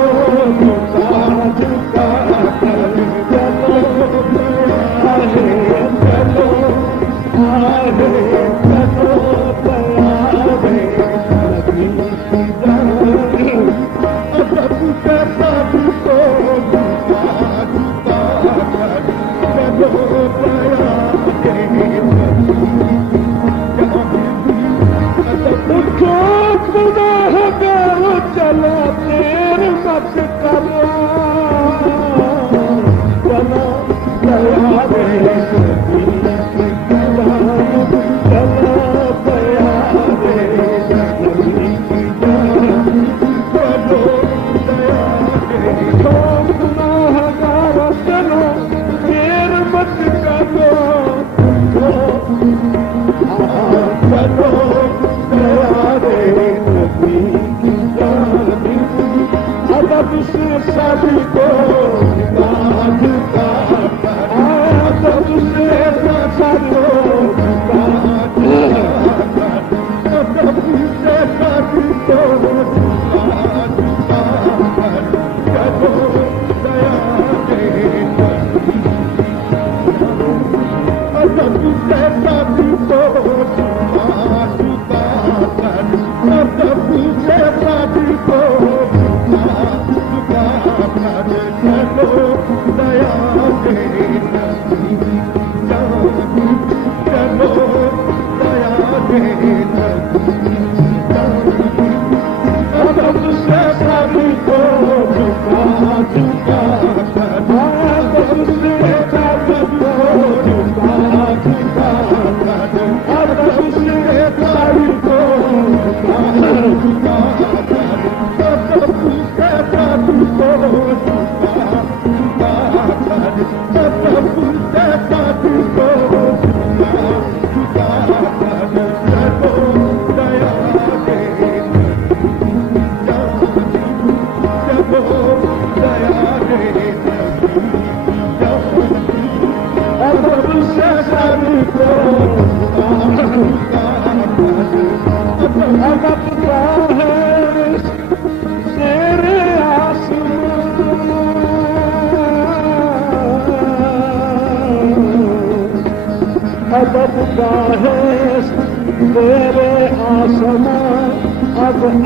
Oh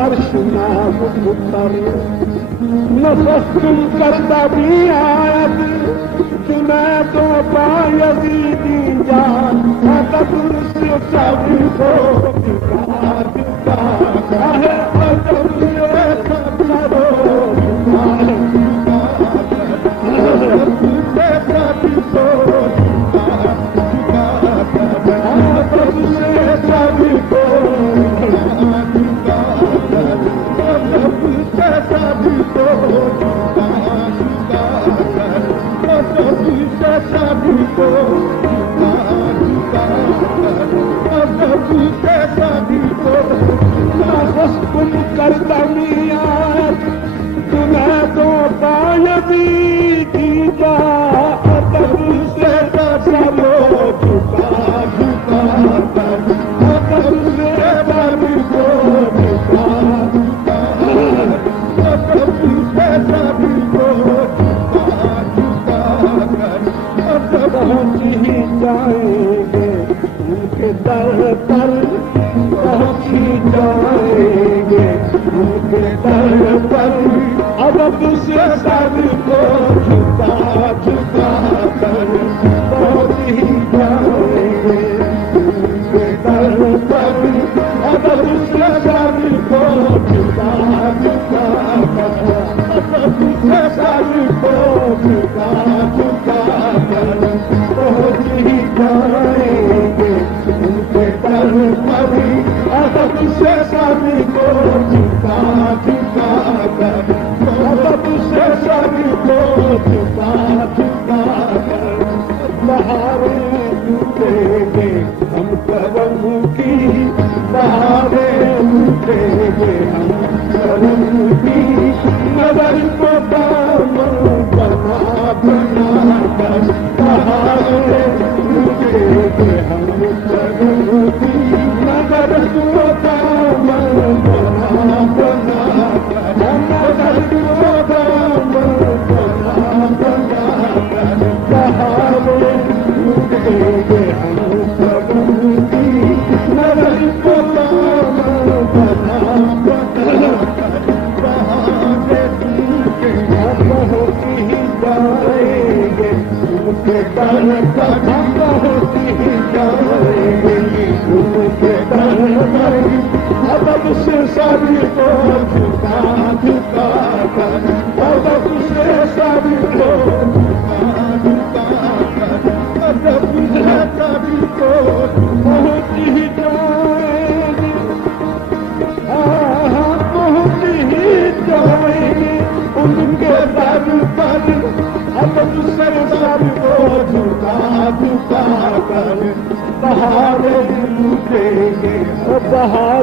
عرش نام اتر نفس تم کرتا بھی آیت جنید و بایزیدی جان ادب سے چاہی کو ہے ادب سے سب بہار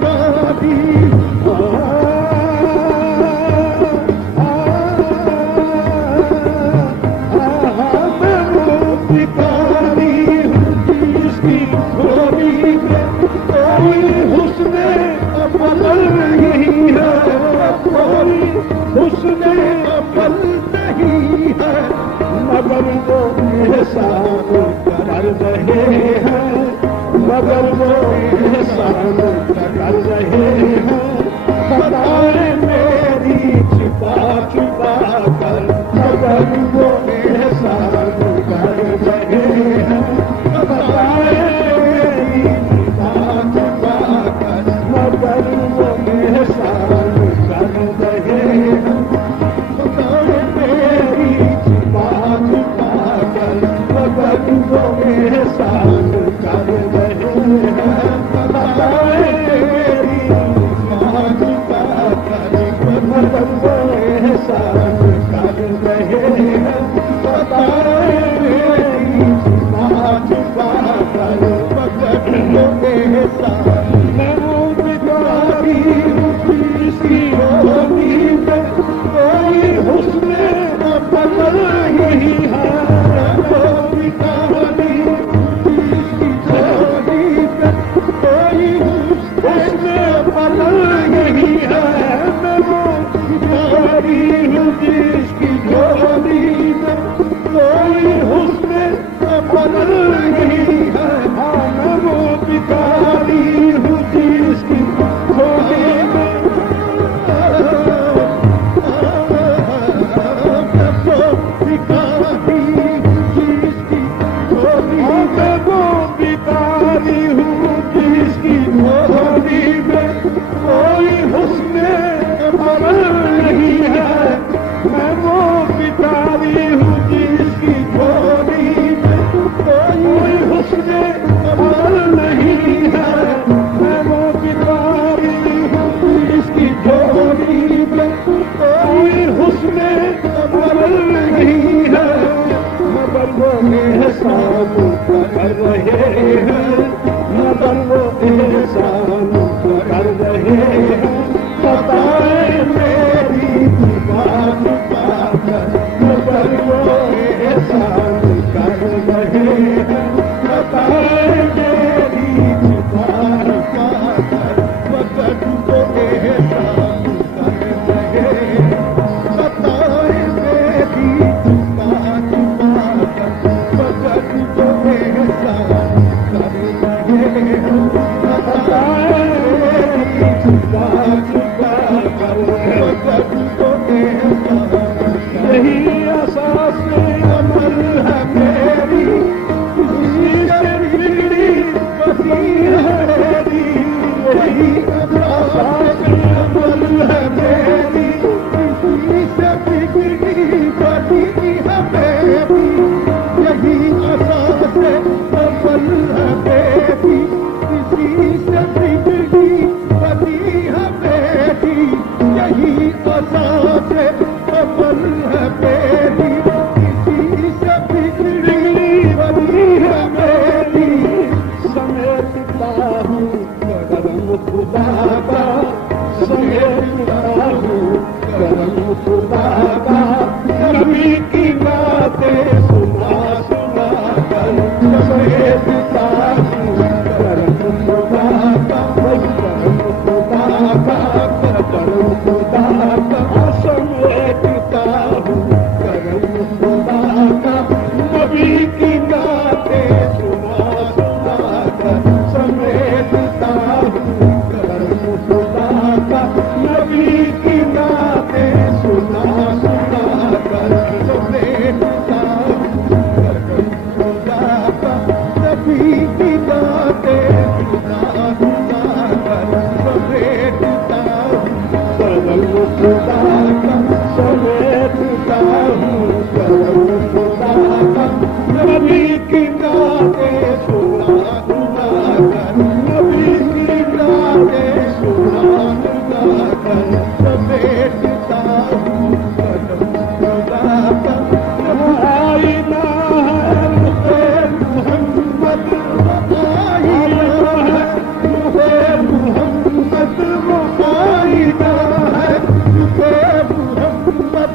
Bobby کوئی حسن عمل نہیں ہے، میں وہ بچاری ہوں جس کی جھولی میں کوئی حسن عمل نہیں ہے، میں وہ بچاری ہوں جس کی جھولی میں کوئی حسن عمل نہیں ہے، مگر وہ احسان کر رہے ہیں، مگر وہ احسان کر رہے ہیں، بتائیں میری زبان پا کر، مگر وہ احسان کر رہے ہیں، بتائیں میری زبان پا کر، مگر وہ احسان کر رہے ہیں، بتائیں میری زبان پا کر، مگر وہ احسان کر رہے ہیں، بتائیں میری زبان پا کر، مگر وہ احسان، یہی اساس عمل ہے میری، اسی سے بگڑی بسی ہے میری، یہی اساس عمل ہے میری، اسی سے بگڑی بسی ہے میری، یہی اساس عمل ہے میری، اسی سے بگڑی بسی ہے میری، یہی اساس عمل ہے میری، اسی سے بگڑی بسی ہے میری، سمیٹتا ہوں کرم خدا کا، سمیٹتا ہوں کرم خدا کا، نبی کی باتیں سنا سنا کر، سمیٹتا ہوں کرم خدا کا، کرم خدا کا، کرم خدا کا، سمیٹتا ہوں کرم خدا کا، نبی کی باتیں سنا سنا کر، سمیٹتا ہوں کرم خدا کا، نبی کی باتیں سنا سنا کر، سمیٹتا ہوں کرم خدا کا، نبی کی باتیں سنا سنا کر، سمیٹتا ہوں کرم خدا کا، سمیٹتا ہوں کرم خدا کا، نبی کی باتیں سنا سنا کر، نبی کی باتیں سنا سنا کر، سمیٹتا ہوں کرم خدا کا، آئینہ ہے محمد، آئینہ ہے محمد، آئینہ ہے محمد،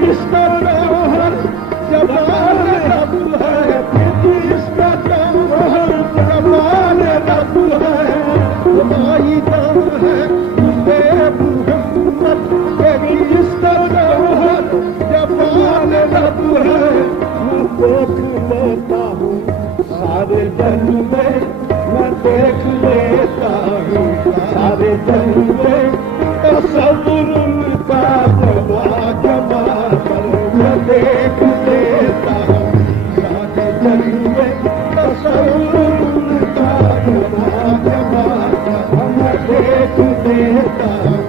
جس کا جوہر جمال رب ہے، جس کا جوہر جمال رب ہے، آئینہ ہے محمد، جس کا جوہر جمال رب ہے، میں دیکھ لیتا ہوں سارے جن میں، میں دیکھ لیتا ہوں سارے جن میں، تصور ان کا جما جما کر، میں دیکھ لیتا ہوں سارے جن میں، تصور ان کا جما جما کر، میں دیکھ لیتا ہوں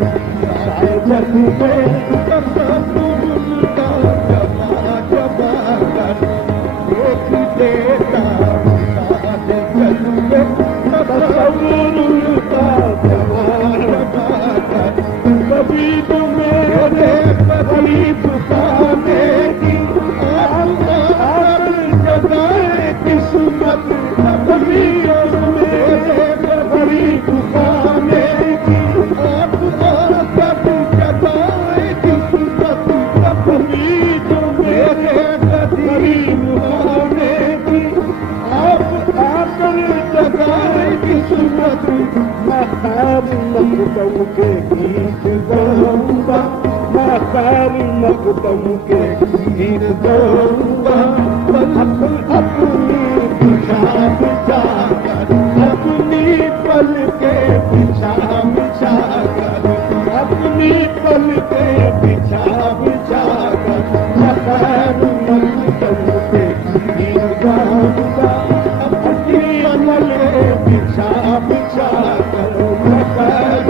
سارے جن میں، تصور ان کا جما جما کر، دیکھ لیتا ہوں سارے جن میں، تصور ان کا جما جما کر، کبھی تو میرے قریب پانے کی آپ جگائے قسمت، کبھی تو میرے قریب پانے کی آپ جگائے قسمت، کبھی تو میرے قریب پانے کی آپ جگائے قسمت، میں خیر مقدم کے گیت گاؤں گا، میں خیر مقدم کے گیت گاؤں گا، اپنی بچھا بچھا کر، اپنی پل کے بچھا بچھا کر، اپنی پل کے بچھا بچھا کر، میں خیر مقدم کے گیت گاؤں گا، اپنی پل کے بچھا بچھا کر، میں خیر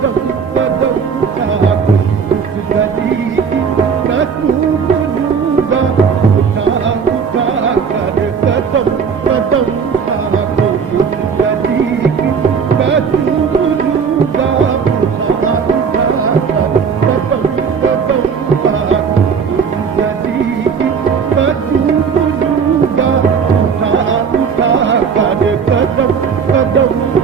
قدم قدم